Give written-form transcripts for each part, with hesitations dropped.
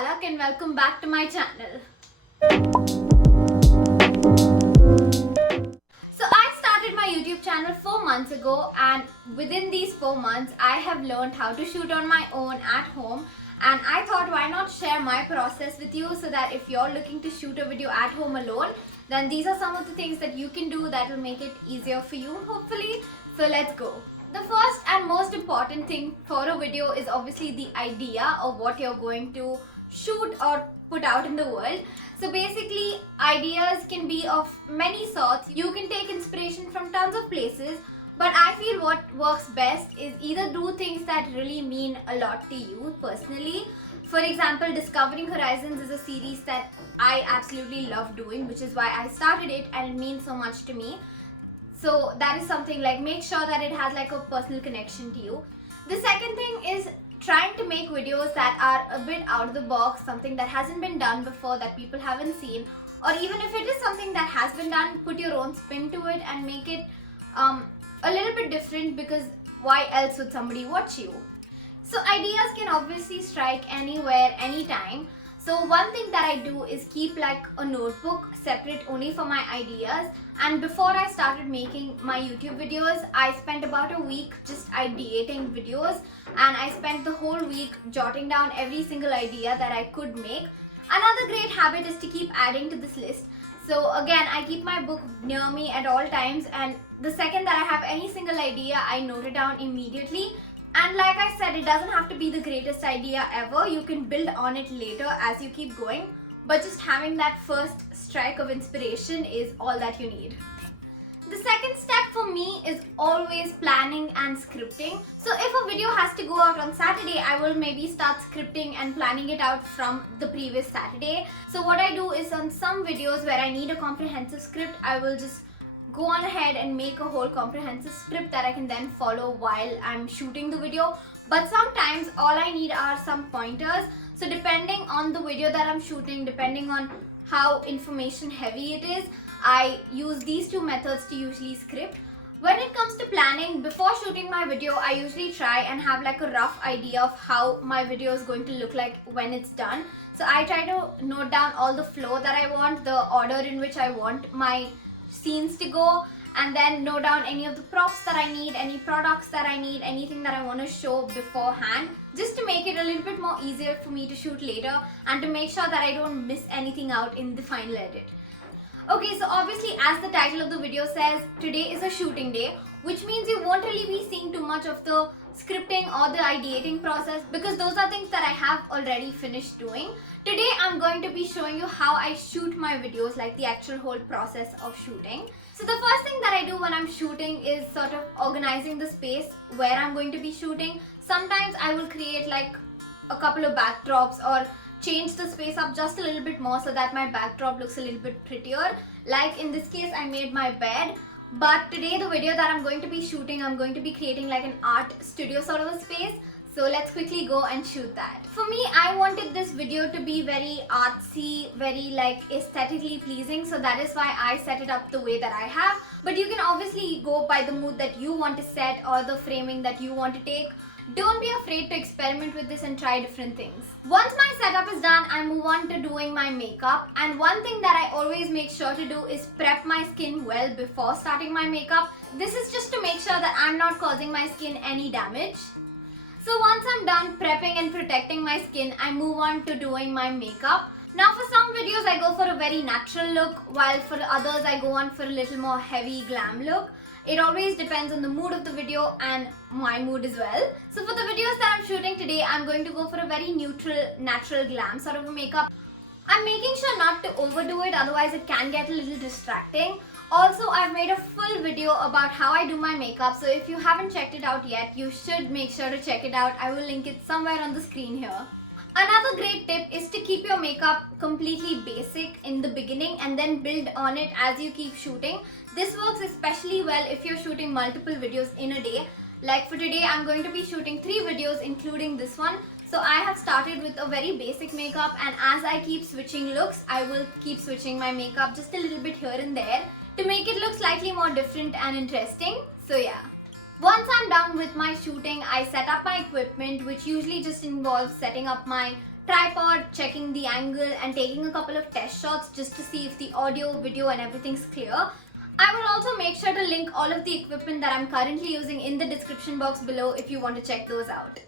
Palak and welcome back to my channel. So I started my YouTube channel 4 months ago, and within these 4 months I have learned how to shoot on my own at home, and I thought why not share my process with you so that if you're looking to shoot a video at home alone, then these are some of the things that you can do that will make it easier for you, hopefully. So let's go. The first and most important thing for a video is obviously the idea of what you're going to shoot or put out in the world. So basically, ideas can be of many sorts. You can take inspiration from tons of places, but I feel what works best is either do things that really mean a lot to you personally. For example, Discovering Horizons is a series that I absolutely love doing, which is why I started it and it means so much to me. So that is something like, make sure that it has like a personal connection to you. The second thing is trying to make videos that are a bit out of the box, something that hasn't been done before, that people haven't seen, or even if it is something that has been done, put your own spin to it and make it a little bit different, because why else would somebody watch you? So ideas can obviously strike anywhere, anytime. So one thing that I do is keep like a notebook separate only for my ideas. And before I started making my YouTube videos, I spent about a week just ideating videos, and I spent the whole week jotting down every single idea that I could make. Another great habit is to keep adding to this list. So again, I keep my book near me at all times, and the second that I have any single idea, I note it down immediately. And like I said, it doesn't have to be the greatest idea ever. You can build on it later as you keep going. But just having that first strike of inspiration is all that you need. The second step for me is always planning and scripting. So if a video has to go out on Saturday, I will maybe start scripting and planning it out from the previous Saturday. So what I do is on some videos where I need a comprehensive script, I will just go on ahead and make a whole comprehensive script that I can then follow while I'm shooting the video. But sometimes all I need are some pointers. So depending on the video that I'm shooting, depending on how information heavy it is, I use these two methods to usually script. When it comes to planning, before shooting my video, I usually try and have like a rough idea of how my video is going to look like when it's done. So I try to note down all the flow that I want, the order in which I want my scenes to go, and then note down any of the props that I need, any products that I need, anything that I want to show beforehand, just to make it a little bit more easier for me to shoot later and to make sure that I don't miss anything out in the final edit. Okay, so obviously, as the title of the video says, today is a shooting day, which means you won't really be seeing too much of the scripting or the ideating process, because those are things that I have already finished doing. Today I'm going to be showing you how I shoot my videos, like the actual whole process of shooting. So the first thing that I do when I'm shooting is sort of organizing the space where I'm going to be shooting. Sometimes I will create like a couple of backdrops or change the space up just a little bit more so that my backdrop looks a little bit prettier. Like in this case, I made my bed. But today the video that I'm going to be shooting, I'm going to be creating like an art studio sort of a space. So let's quickly go and shoot that. For me, I wanted this video to be very artsy, very like aesthetically pleasing. So that is why I set it up the way that I have. But you can obviously go by the mood that you want to set or the framing that you want to take. Don't be afraid to experiment with this and try different things. Once my setup is done, I move on to doing my makeup. And one thing that I always make sure to do is prep my skin well before starting my makeup. This is just to make sure that I'm not causing my skin any damage. So once I'm done prepping and protecting my skin, I move on to doing my makeup. Now for some videos I go for a very natural look, while for others I go on for a little more heavy glam look. It always depends on the mood of the video and my mood as well. So for the videos that I'm shooting today, I'm going to go for a very neutral, natural glam sort of a makeup. I'm making sure not to overdo it, otherwise it can get a little distracting. Also, I've made a full video about how I do my makeup, so if you haven't checked it out yet, you should make sure to check it out. I will link it somewhere on the screen here. Another great tip is to keep your makeup completely basic in the beginning and then build on it as you keep shooting. This works especially well if you're shooting multiple videos in a day. Like for today, I'm going to be shooting 3 videos including this one. So I have started with a very basic makeup, and as I keep switching looks, I will keep switching my makeup just a little bit here and there to make it look slightly more different and interesting. So yeah. Once I'm done with my shooting, I set up my equipment, which usually just involves setting up my tripod, checking the angle and taking a couple of test shots just to see if the audio, video and everything's clear. I will also make sure to link all of the equipment that I'm currently using in the description box below if you want to check those out.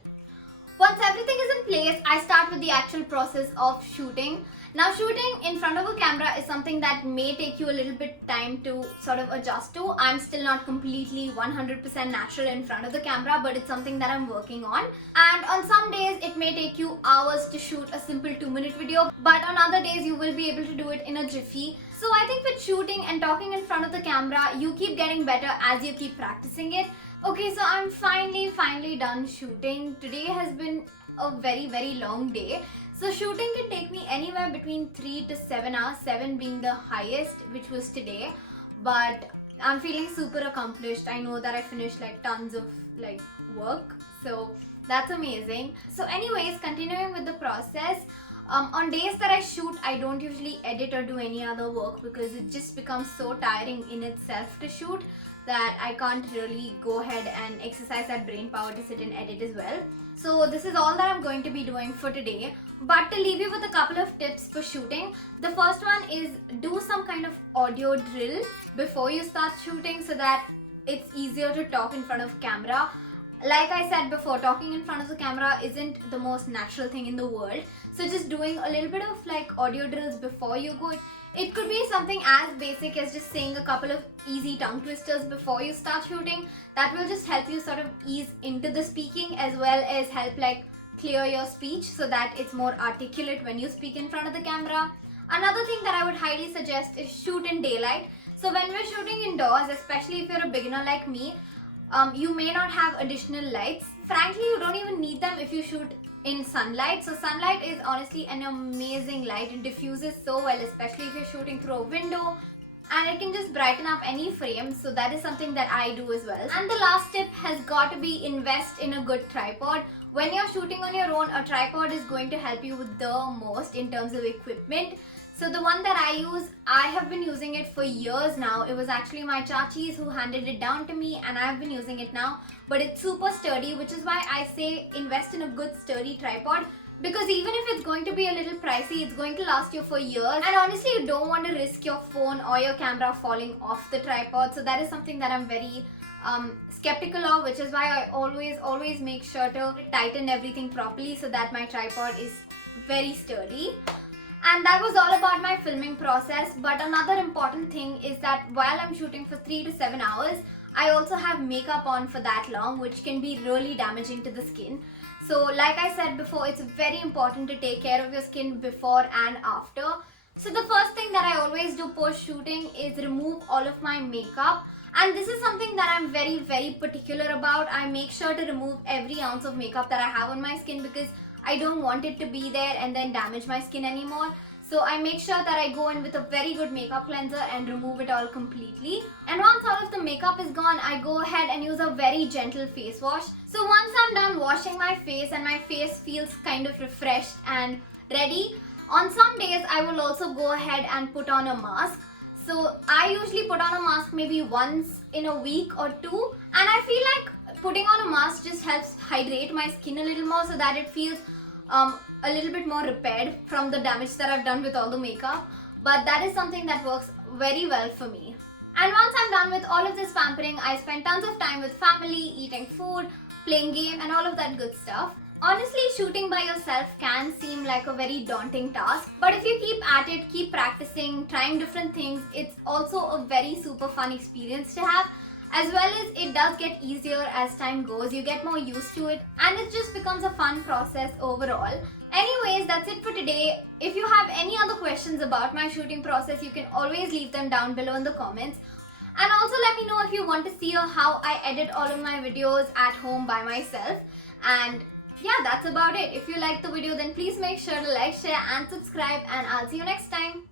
Once everything is in place, I start with the actual process of shooting. Now, shooting in front of a camera is something that may take you a little bit time to sort of adjust to. I'm still not completely 100% natural in front of the camera, but it's something that I'm working on. And on some days, it may take you hours to shoot a simple 2-minute video, but on other days, you will be able to do it in a jiffy. So I think with shooting and talking in front of the camera, you keep getting better as you keep practicing it. Okay, so I'm finally done shooting. Today has been a very long day. So shooting can take me anywhere between 3 to 7 hours, 7 being the highest, which was today. But I'm feeling super accomplished. I know that I finished like tons of work. So that's amazing. So anyways, continuing with the process. On days that I shoot, I don't usually edit or do any other work because it just becomes so tiring in itself to shoot that I can't really go ahead and exercise that brain power to sit and edit as well. So this is all that I'm going to be doing for today. But to leave you with a couple of tips for shooting, the first one is do some kind of audio drill before you start shooting so that it's easier to talk in front of camera. Like I said before, talking in front of the camera isn't the most natural thing in the world. So just doing a little bit of like audio drills before you go. It could be something as basic as just saying a couple of easy tongue twisters before you start shooting. That will just help you sort of ease into the speaking as well as help like clear your speech so that it's more articulate when you speak in front of the camera. Another thing that I would highly suggest is shoot in daylight. So when we're shooting indoors, especially if you're a beginner like me, you may not have additional lights. Frankly, you don't even need them if you shoot in sunlight. So sunlight is honestly an amazing light. It diffuses so well, especially if you're shooting through a window, and it can just brighten up any frame. So that is something that I do as well. And the last tip has got to be invest in a good tripod. When you're shooting on your own, a tripod is going to help you with the most in terms of equipment. So the one that I use, I have been using it for years now. It was actually my chachis who handed it down to me and I've been using it now. But it's super sturdy, which is why I say invest in a good sturdy tripod. Because even if it's going to be a little pricey, it's going to last you for years. And honestly, you don't want to risk your phone or your camera falling off the tripod. So that is something that I'm very skeptical of, which is why I always make sure to tighten everything properly so that my tripod is very sturdy. And that was all about my filming process. But another important thing is that while I'm shooting for 3 to 7 hours, I also have makeup on for that long, which can be really damaging to the skin. So like I said before, it's very important to take care of your skin before and after. So the first thing that I always do post shooting is remove all of my makeup. And this is something that I'm very particular about. I make sure to remove every ounce of makeup that I have on my skin because I don't want it to be there and then damage my skin anymore. So I make sure that I go in with a very good makeup cleanser and remove it all completely. And once all of the makeup is gone, I go ahead and use a very gentle face wash. So once I'm done washing my face and my face feels kind of refreshed and ready, on some days I will also go ahead and put on a mask. So I usually put on a mask maybe once in a week or two, and I feel like putting on a mask just helps hydrate my skin a little more so that it feels a little bit more repaired from the damage that I've done with all the makeup. But that is something that works very well for me. And once I'm done with all of this pampering, I spend tons of time with family, eating food, playing game and all of that good stuff. Honestly, shooting by yourself can seem like a very daunting task, but if you keep at it, keep practicing, trying different things, it's also a very super fun experience to have. As well as it does get easier as time goes, you get more used to it and it just becomes a fun process overall. Anyways, that's it for today. If you have any other questions about my shooting process, you can always leave them down below in the comments. And also let me know if you want to see how I edit all of my videos at home by myself. And yeah, that's about it. If you liked the video, then please make sure to like, share and subscribe, and I'll see you next time.